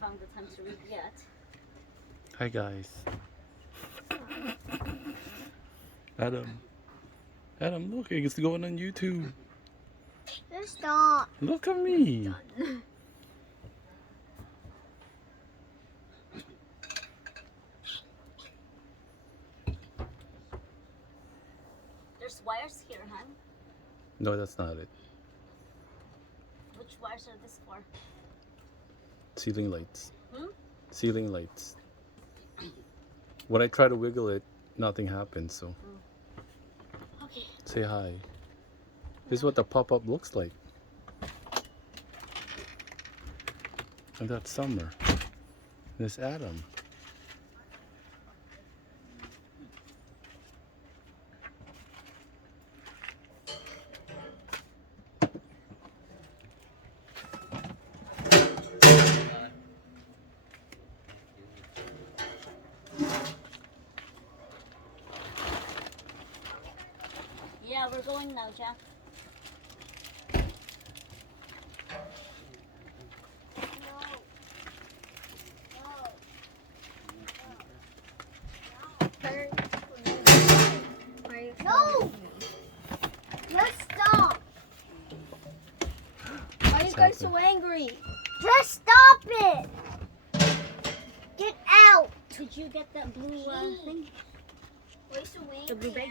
found the time to read yet. Hi guys. Adam, look, it's going on YouTube. Just stop. Look at me. There's wires here, huh? No, that's not it. Which wires are this for? Ceiling lights. Hmm? Ceiling lights. When I try to wiggle it, nothing happens, so. Okay. Say hi. This is what the pop-up looks like. And that's Summer. This Adam. Yeah, we're going now, Jack. No! Let's stop. Why are you guys so angry? Just stop it. Get out. Did you get that blue thing? Where's the wing? The blue bag?